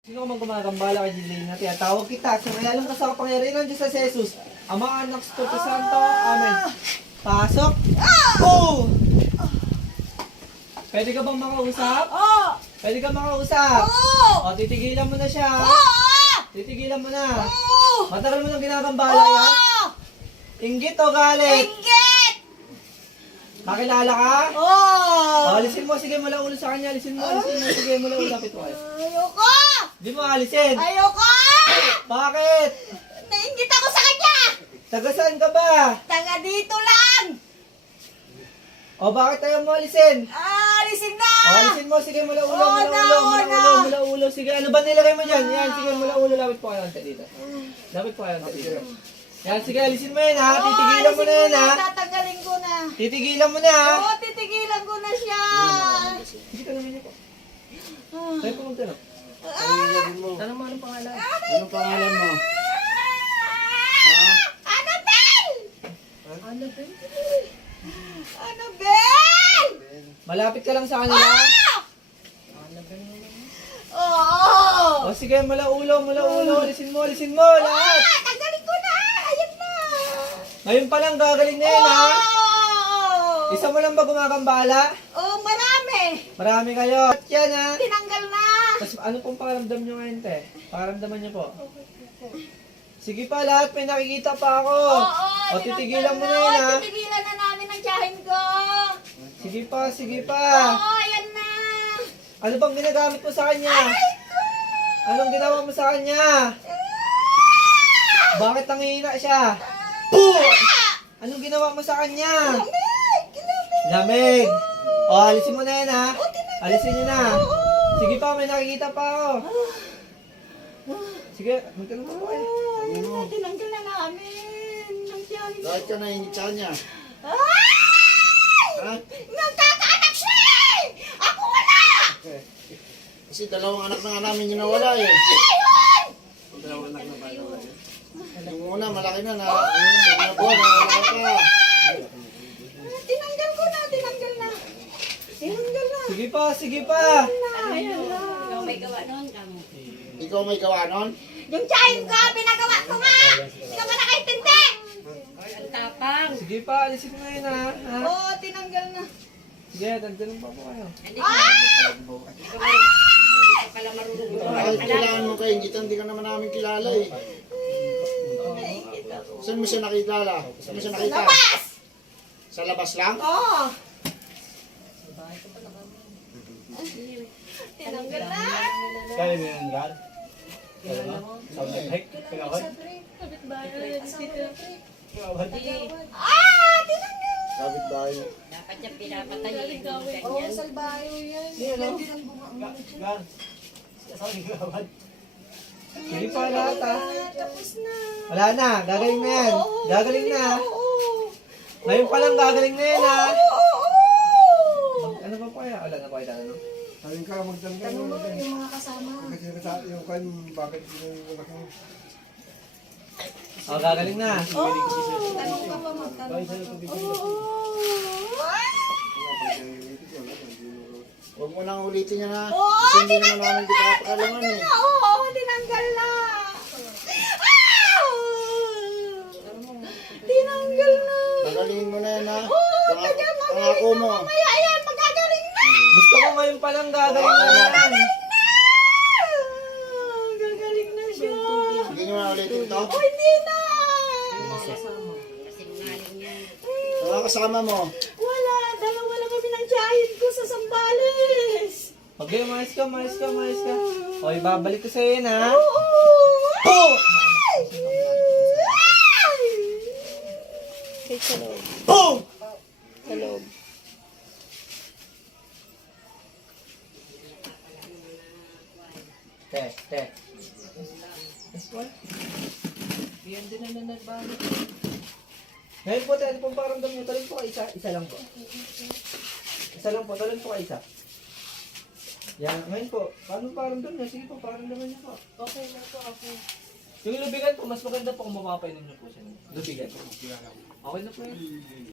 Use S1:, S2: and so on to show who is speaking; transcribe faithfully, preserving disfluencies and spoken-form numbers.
S1: Sino ka man gumagambala kay Jelena? Tawag kita. Sa may alam ka sa kapangyarihan ng Diyos sa Jesus. Ama, Anak, Espiritu Santo. Amen. Pasok. Oh! Pwede ka bang makausap?
S2: Oo!
S1: Pwede ka makausap?
S2: Oo!
S1: O, titigilan mo na siya.
S2: Oo!
S1: Titigilan mo na.
S2: Oo!
S1: Matagal mo nang ginagambala yan?
S2: Oo!
S1: Inggit o galit?
S2: Inggit!
S1: Nakilala ka?
S2: Oo!
S1: O, alisin mo. Sige, mula ulo sa kanya. Alisin mo, alisin mo. Sige, mula ulo. Lapit mo kayo.
S2: Ayoko!
S1: Di mo alisin.
S2: Ayoko!
S1: Bakit?
S2: Nainggit ako sa kanya!
S1: Taga saan ka ba?
S2: Taga dito lang!
S1: O, bakit tayo mo alisin?
S2: Ah, alisin na!
S1: O, alisin mo. Sige, mula ulo,
S2: Oo
S1: mula
S2: na,
S1: ulo,
S2: oo
S1: mula
S2: na.
S1: ulo, mula ulo. Sige, ano ba nilagay mo dyan? Yan, sige, mula ulo. Lapit po kayo. Ante dito. Lapit po kayo. Ante dito. Yan, sige, alisin mo yan ha.
S2: Oo,
S1: Titigilan mo
S2: alisin
S1: na yan ha.
S2: Tatanggalin ko na.
S1: Titigilan mo na ha.
S2: Oo, titigilan ko na siya.
S1: Sige, tanongin niyo po.
S2: Ah.
S1: Tayo po magtanong.
S2: Ah!
S1: Tanong mo anong pangalan?
S3: Anong pangalan mo?
S2: Annabel! Annabel? Annabel!
S1: Malapit ka lang sa kanila.
S2: Ah! Oo!
S1: O sige, mula ulo, mula ulo. Alisin mo, alisin mo. Lahat.
S2: Ah! Tanggalin ko na! Ayan na!
S1: Ngayon pa lang gagaling na yan ha.
S2: Oh!
S1: Isa mo lang ba gumagambala?
S2: Oh, marami!
S1: Marami kayo. At yan ha.
S2: Tinanggal na!
S1: Tapos ano pong pakiramdam nyo ngayon te? Pakiramdaman nyo po. Sige pa, lahat may nakikita pa ako.
S2: Oo,
S1: O titigilan mo na
S2: Oo,
S1: yan ha.
S2: titigilan na namin ang tiyahin ko!
S1: Sige pa, sige
S2: Oo,
S1: pa.
S2: ayan na!
S1: Ano bang ginagamit mo sa kanya?
S2: Aray ko!
S1: Anong ginawa mo sa kanya? Bakit nangihina siya? Boom! Anong ginawa mo sa kanya?
S2: Lamig! Lamig!
S1: Lamig. O, alisin mo na yan ha.
S2: Oo, tinanggal.
S1: Alisin nyo na.
S2: Oo!
S1: Sige pa, may nakikita pa ako. Sige, magtanong pa po kayo.
S2: Oh, tinanggal na namin ang tiyahin ko.
S3: Bakit ka naingit sa kanya?
S2: Ay!
S3: Ha?
S2: Nagkakaanak siya eh! Ako wala!
S3: Kasi dalawang anak na nga namin yung nawala eh.
S2: Ayun!
S3: Dalawang anak na tayo nawala. Yung una, malaki na na. Yung mga buwan, nawala ka.
S2: Tinanggal ko na, tinanggal na. Tinanggal na.
S1: Sige pa, sige pa.
S2: Ayan na.
S4: Ikaw may gawa noon, kamo.
S3: Ikaw may gawa nun?
S2: Yung tiyahin ko, pinagawa ko nga! Hindi ka ba nakaintindi?
S4: Ang tapang.
S1: Sige pa, alisin mo na yun ha. ha?
S2: Oo, oh, tinanggal na.
S1: Sige, tanong pa po kayo.
S4: Hindi ka,
S2: Ah!
S4: hindi ka mar- hindi ka pala marunong
S3: Bakit
S4: gumawa.
S3: kailangan mo kayo ingitan? Hindi ka naman namin kilala eh.
S2: Naingit ako.
S3: Saan mo siya nakilala? Saan mo siya nakita?
S2: Labas!
S3: Sa labas lang?
S2: Oo. Tinanggal na.
S1: Kaya mo yung God? Sound effect?
S2: Ah! Tinanggal!
S3: Kapit bahay.
S4: Dapat niya pinapatayin yung ganyan.
S2: salbayo yan.
S1: Sige pa lahat ha.
S2: Tapos na.
S1: Wala na, gagaling na yan.
S2: Oo,
S1: Gagaling na.
S2: Oo.
S1: Ngayon pa lang gagaling na yan ha.
S2: Oo, oo.
S1: Mag- Ano pa po kaya? Wala na po kayo tanong.
S5: Sabi ka, magtanong ka
S2: Tanong mo
S5: naman.
S2: yung mga kasama.
S5: Kasi nasa yung kan, bakit yung anak mo?
S1: O, gagaling na.
S2: Oo. Tanong ka pa, magtanong ka pa. Oo.
S3: Huwag mo nang ulitin niya na.
S2: Oo,
S3: Kasi hindi naman
S2: tinanggal
S3: namin
S2: na.
S3: kita pakalaman
S2: Tinanggal
S3: eh.
S2: na. Oo, tinanggal na. Ah! Tinanggal na.
S3: Tagalingin mo na yan ha.
S2: Oo,
S3: Panga-
S2: kaya
S3: Pangako
S2: magaling
S3: mo.
S2: na. Mamaya, ayan, magagaling na.
S1: Gusto ko ngayon pa lang gagaling na yan.
S2: Gagaling na. Gagaling na siya.
S3: Hindi niyo na ulitin to.
S2: Oh, hindi na.
S4: Kasinungaling yan.
S3: Mga kasama mo.
S2: Wala, dalawa lang kami ng tiyahin ko sa Sambales.
S1: Okay, mais ka, mais ka, mais ka. O, ibabalik ko sa'yo yun ha.
S2: Oo.
S1: Boom!
S2: Ay, sa loob.
S1: Boom!
S2: Sa loob.
S1: Te, te. This one? Yan din na nagbago. Ngayon po, tayo pong paramdam nyo. Talon po kayo isa. Isa lang po. Isa lang po. Talon po kayo isa. Yan. Ngayon po, paano paramdam nyo? Sige po, paramdaman nyo po.
S2: Okay na po ako.
S1: Yung lubigan po, mas maganda po kung mapapainom nyo po siya. Lubigan po. Okay na po yun.